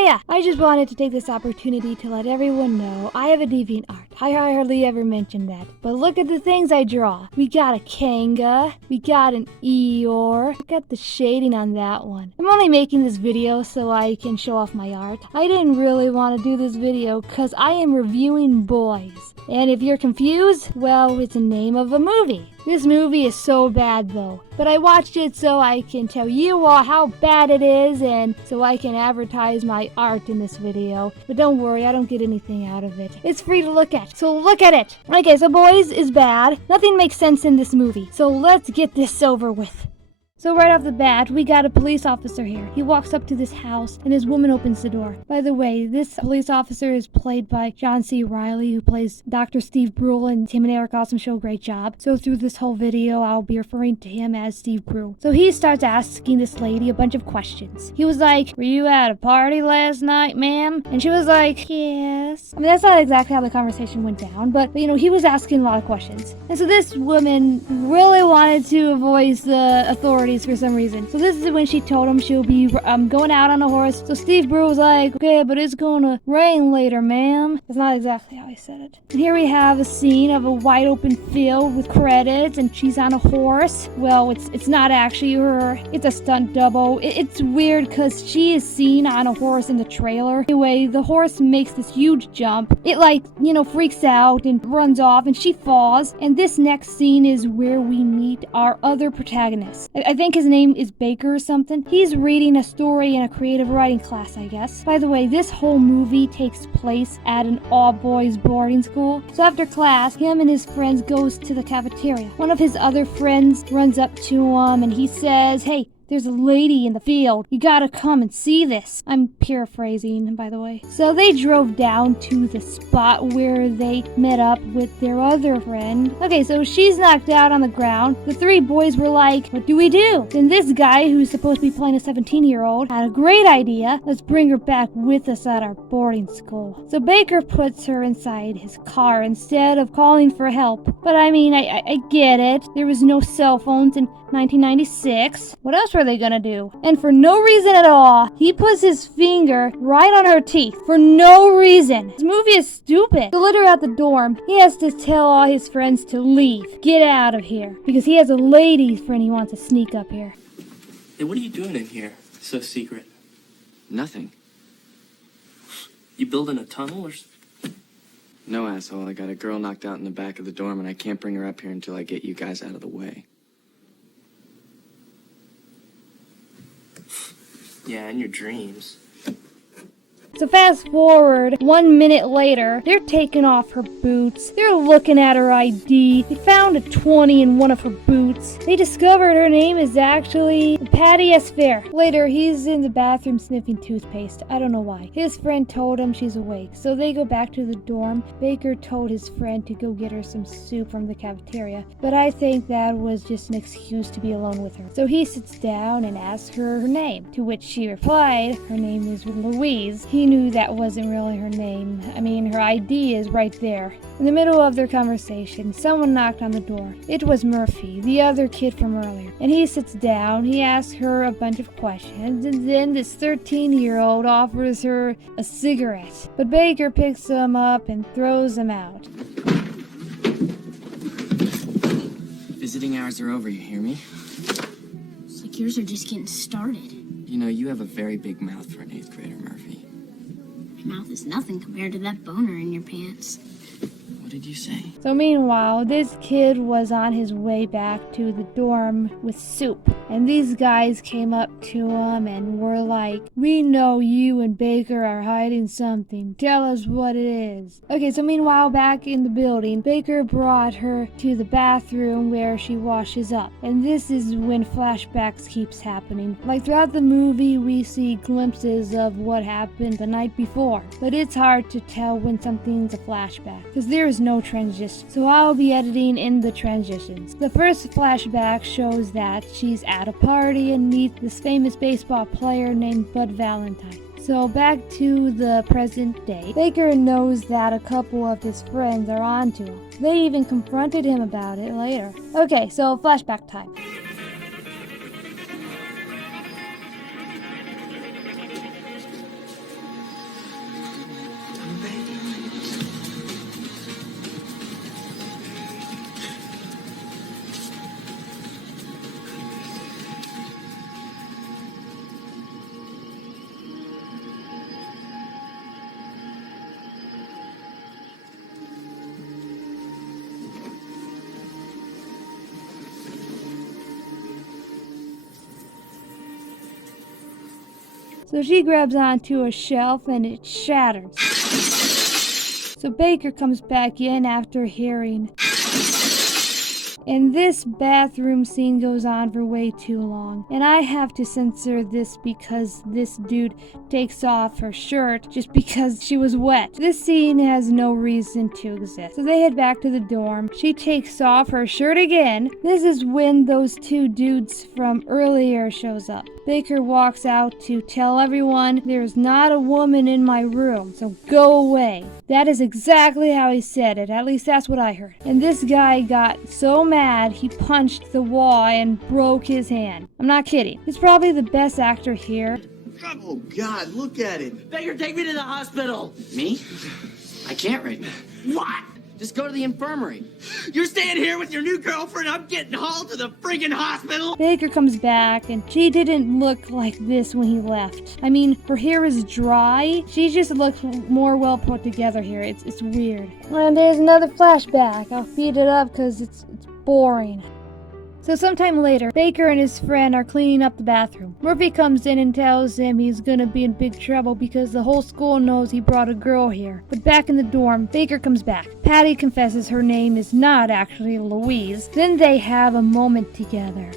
Hiya! I just wanted to take this opportunity to let everyone know I have a DeviantArt. I hardly ever mention that, but look at the things I draw. We got a Kanga, we got an Eeyore. Look at the shading on that one. I'm only making this video so I can show off my art. I didn't really want to do this video because I am reviewing Boys. And if you're confused, well, it's the name of a movie. This movie is so bad though, but I watched it so I can tell you all how bad it is and so I can advertise my art in this video. But don't worry, I don't get anything out of it. It's free to look at, so look at it. Okay, so Boys is bad. Nothing makes sense in this movie, so let's get this over with. So right off the bat, we got a police officer here. He walks up to this house, and his woman opens the door. By the way, this police officer is played by John C. Reilly, who plays Dr. Steve Brule in Tim and Eric Awesome Show. Great job. So through this whole video, I'll be referring to him as Steve Brule. So he starts asking this lady a bunch of questions. He was like, "Were you at a party last night, ma'am?" And she was like, "Yes." I mean, that's not exactly how the conversation went down, but you know, he was asking a lot of questions. And so this woman really wanted to voice the authority for some reason. So this is when she told him she'll be going out on a horse. So Steve Brule was like, "Okay, but it's gonna rain later, ma'am." That's not exactly how he said it. And here we have a scene of a wide open field with credits, and she's on a horse. Well, it's not actually her. It's a stunt double. It's weird because she is seen on a horse in the trailer. Anyway, the horse makes this huge jump. It freaks out and runs off, and she falls. And this next scene is where we meet our other protagonist. I think his name is Baker or something. He's reading a story in a creative writing class, I guess. By the way, this whole movie takes place at an all-boys boarding school. So after class, him and his friends goes to the cafeteria. One of his other friends runs up to him and he says, "Hey, there's a lady in the field. You gotta come and see this." I'm paraphrasing, by the way. So they drove down to the spot where they met up with their other friend. Okay, so she's knocked out on the ground. The three boys were like, "What do we do?" Then this guy, who's supposed to be playing a 17-year-old, had a great idea. "Let's bring her back with us at our boarding school." So Baker puts her inside his car instead of calling for help. But I mean, I get it. There was no cell phones in 1996. What else were they gonna do? And for no reason at all, he puts his finger right on her teeth. For no reason. This movie is stupid. To let her out the dorm, he has to tell all his friends to leave. Get out of here. Because he has a ladies friend he wants to sneak up here. Hey, what are you doing in here? So secret. Nothing. You building a tunnel or... No, asshole. I got a girl knocked out in the back of the dorm, and I can't bring her up here until I get you guys out of the way. Yeah, in your dreams. So fast forward 1 minute later, they're taking off her boots. They're looking at her ID. They found a 20 in one of her boots. They discovered her name is actually Patty S. Fair. Later, he's in the bathroom sniffing toothpaste. I don't know why. His friend told him she's awake, so they go back to the dorm. Baker told his friend to go get her some soup from the cafeteria, but I think that was just an excuse to be alone with her. So he sits down and asks her name, to which she replied, her name is Louise. He knew that wasn't really her name. I mean, her ID is right there. In the middle of their conversation, someone knocked on the door. It was Murphy, the other kid from earlier. And he sits down, he asks her a bunch of questions, and then this 13-year-old offers her a cigarette. But Baker picks them up and throws them out. Visiting hours are over, you hear me? It's like yours are just getting started. You know, you have a very big mouth for an 8th grader, Murphy. My mouth is nothing compared to that boner in your pants. What did you say? So meanwhile, this kid was on his way back to the dorm with soup. And these guys came up to him and were like, "We know you and Baker are hiding something. Tell us what it is." Okay, so meanwhile, back in the building, Baker brought her to the bathroom where she washes up. And this is when flashbacks keeps happening. Like throughout the movie, we see glimpses of what happened the night before. But it's hard to tell when something's a flashback, because there's no transition. So I'll be editing in the transitions. The first flashback shows that she's at a party and meets this famous baseball player named Bud Valentine. So back to the present day. Baker knows that a couple of his friends are onto him. They even confronted him about it later. Okay, so flashback time. So she grabs onto a shelf and it shatters. So Baker comes back in after hearing. And this bathroom scene goes on for way too long. And I have to censor this because this dude takes off her shirt just because she was wet. This scene has no reason to exist. So they head back to the dorm. She takes off her shirt again. This is when those two dudes from earlier shows up. Baker walks out to tell everyone there's not a woman in my room, so go away. That is exactly how he said it. At least that's what I heard. And this guy got so mad he punched the wall and broke his hand. I'm not kidding. He's probably the best actor here. Oh, God, look at it. Baker, take me to the hospital. Me? I can't right now. What? Just go to the infirmary. You're staying here with your new girlfriend. I'm getting hauled to the friggin' hospital. Baker comes back, and she didn't look like this when he left. I mean, her hair is dry. She just looks more well put together here. It's weird. And there's another flashback. I'll speed it up because it's boring. So sometime later, Baker and his friend are cleaning up the bathroom. Murphy comes in and tells him he's gonna be in big trouble because the whole school knows he brought a girl here. But back in the dorm, Baker comes back. Patty confesses her name is not actually Louise. Then they have a moment together.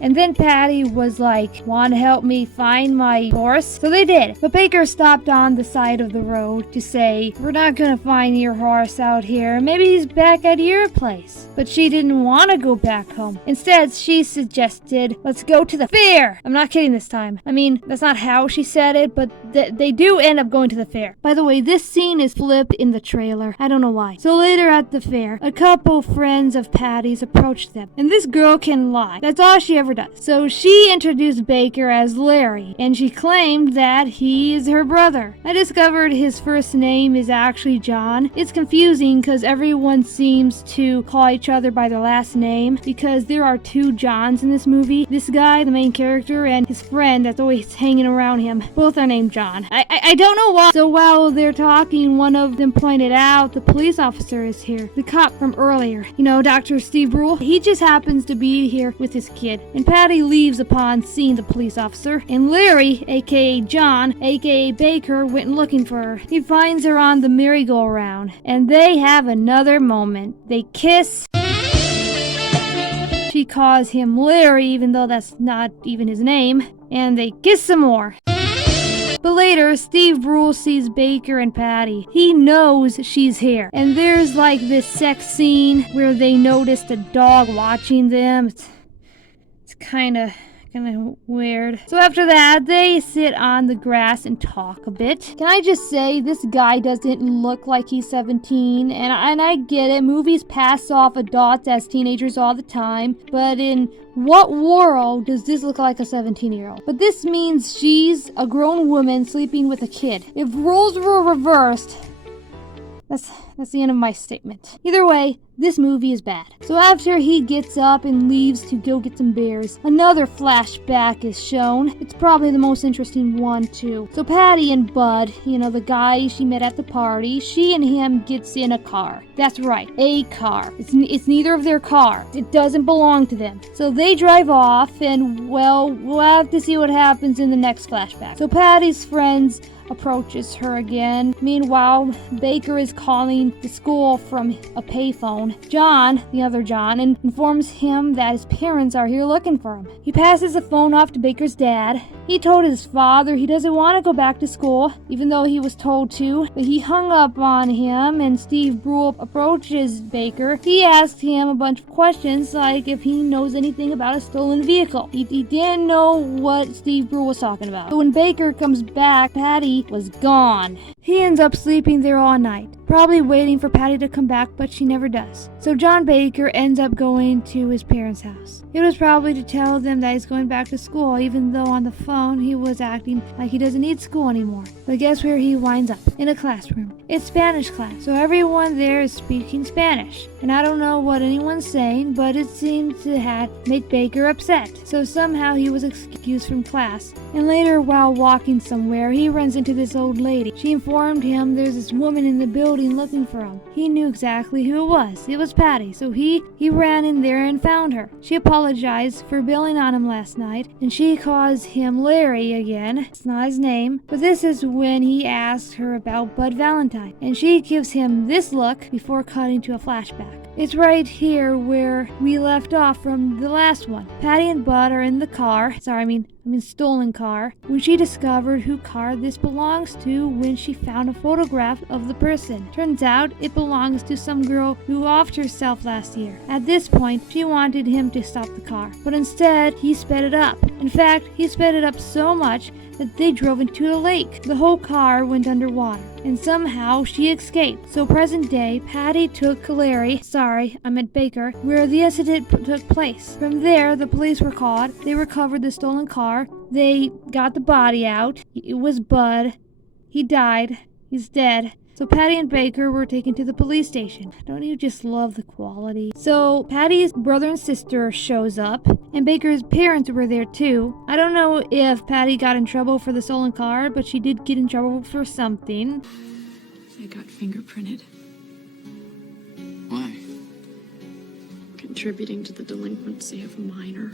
And then Patty was like, "Wanna help me find my horse?" So they did. But Baker stopped on the side of the road to say, "We're not gonna find your horse out here. Maybe he's back at your place." But she didn't want to go back home. Instead, she suggested, "Let's go to the fair." I'm not kidding this time. I mean, that's not how she said it, but they do end up going to the fair. By the way, this scene is flipped in the trailer. I don't know why. So later at the fair, a couple friends of Patty's approached them. And this girl can lie. That's all she ever does. So she introduced Baker as Larry, and she claimed that he is her brother. I discovered his first name is actually John. It's confusing because everyone seems to call each other by their last name because there are two Johns in this movie. This guy, the main character, and his friend that's always hanging around him. Both are named John. I don't know why. So while they're talking, one of them pointed out the police officer is here. The cop from earlier. You know, Dr. Steve Brule. He just happens to be here with his kid. And Patty leaves upon seeing the police officer, and Larry, aka John, aka Baker, went looking for her. He finds her on the merry-go-round, and they have another moment. They kiss. She calls him Larry, even though that's not even his name, and they kiss some more. But later, Steve Brule sees Baker and Patty. He knows she's here. And there's like this sex scene where they noticed a dog watching them. It's kind of weird. So after that, they sit on the grass and talk a bit. Can I just say, this guy doesn't look like he's 17, and I get it. Movies pass off adults as teenagers all the time, but in what world does this look like a 17-year-old? But this means she's a grown woman sleeping with a kid. If roles were reversed, that's the end of my statement. Either way, this movie is bad. So after he gets up and leaves to go get some bears, another flashback is shown. It's probably the most interesting one too. So Patty and Bud, you know, the guy she met at the party, she and him gets in a car. That's right, a car. It's neither of their cars. It doesn't belong to them. So they drive off, and well, we'll have to see what happens in the next flashback. So Patty's friends approaches her again. Meanwhile, Baker is calling the school from a payphone. John, the other John, informs him that his parents are here looking for him. He passes the phone off to Baker's dad. He told his father he doesn't want to go back to school, even though he was told to, but he hung up on him, and Steve Brule approaches Baker. He asks him a bunch of questions, like if he knows anything about a stolen vehicle. He didn't know what Steve Brule was talking about. But when Baker comes back, Patty was gone. He ends up sleeping there all night, probably waiting for Patty to come back, but she never does. So John Baker ends up going to his parents' house. It was probably to tell them that he's going back to school, even though on the phone he was acting like he doesn't need school anymore. But guess where he winds up? In a classroom. It's Spanish class, so everyone there is speaking Spanish. And I don't know what anyone's saying, but it seemed to make Baker upset. So somehow he was excused from class. And later, while walking somewhere, he runs into this old lady. She informed him there's this woman in the building exploding looking for him. He knew exactly who it was. It was Patty, so he ran in there and found her. She apologized for bailing on him last night, and she calls him Larry again. It's not his name. But this is when he asks her about Bud Valentine, and she gives him this look before cutting to a flashback. It's right here where we left off from the last one. Patty and Bud are in the car. Stolen car. When she discovered who car this belongs to when she found a photograph of the person. Turns out it belongs to some girl who offed herself last year. At this point, she wanted him to stop the car, but instead he sped it up. In fact, he sped it up so much that they drove into a lake. The whole car went underwater, and somehow she escaped. So present day, Patty took Baker, where the incident took place. From there, the police were called. They recovered the stolen car. They got the body out. It was Bud. He died. He's dead. So Patty and Baker were taken to the police station. Don't you just love the quality? So Patty's brother and sister shows up, and Baker's parents were there too. I don't know if Patty got in trouble for the stolen car, but she did get in trouble for something. I got fingerprinted. Why? Contributing to the delinquency of a minor.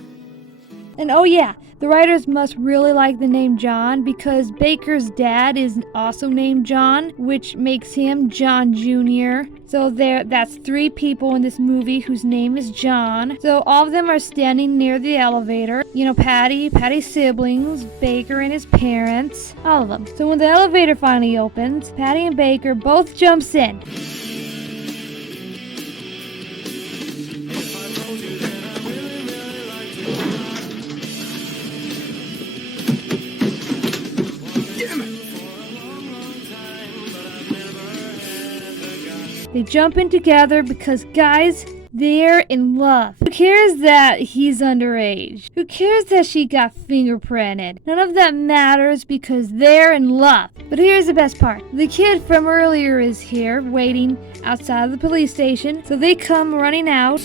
And oh yeah, the writers must really like the name John because Baker's dad is also named John, which makes him John Jr. So that's 3 people in this movie whose name is John. So all of them are standing near the elevator. You know, Patty's siblings, Baker and his parents, all of them. So when the elevator finally opens, Patty and Baker both jumps in. They jump in together because, guys, they're in love. Who cares that he's underage? Who cares that she got fingerprinted? None of that matters because they're in love. But here's the best part. The kid from earlier is here, waiting outside of the police station. So they come running out.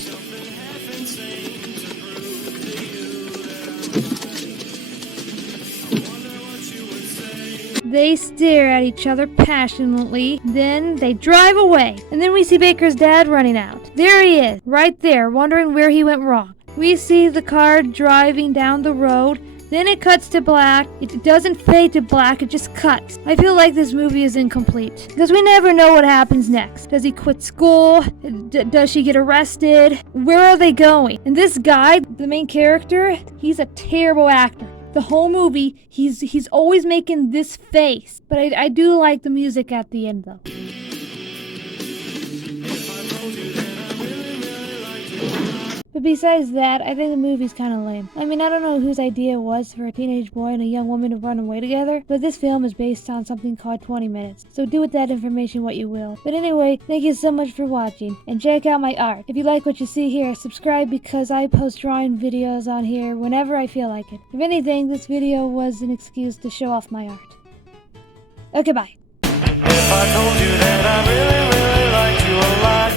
They stare at each other passionately, then they drive away. And then we see Baker's dad running out. There he is, right there, wondering where he went wrong. We see the car driving down the road, then it cuts to black. It doesn't fade to black, it just cuts. I feel like this movie is incomplete, because we never know what happens next. Does he quit school? Does she get arrested? Where are they going? And this guy, the main character, he's a terrible actor. The whole movie, he's always making this face. But I do like the music at the end, though. But besides that, I think the movie's kind of lame. I mean, I don't know whose idea it was for a teenage boy and a young woman to run away together, but this film is based on something called 20 Minutes. So do with that information what you will. But anyway, thank you so much for watching, and check out my art. If you like what you see here, subscribe because I post drawing videos on here whenever I feel like it. If anything, this video was an excuse to show off my art. Okay, bye. If I told you that I really, really liked you a lot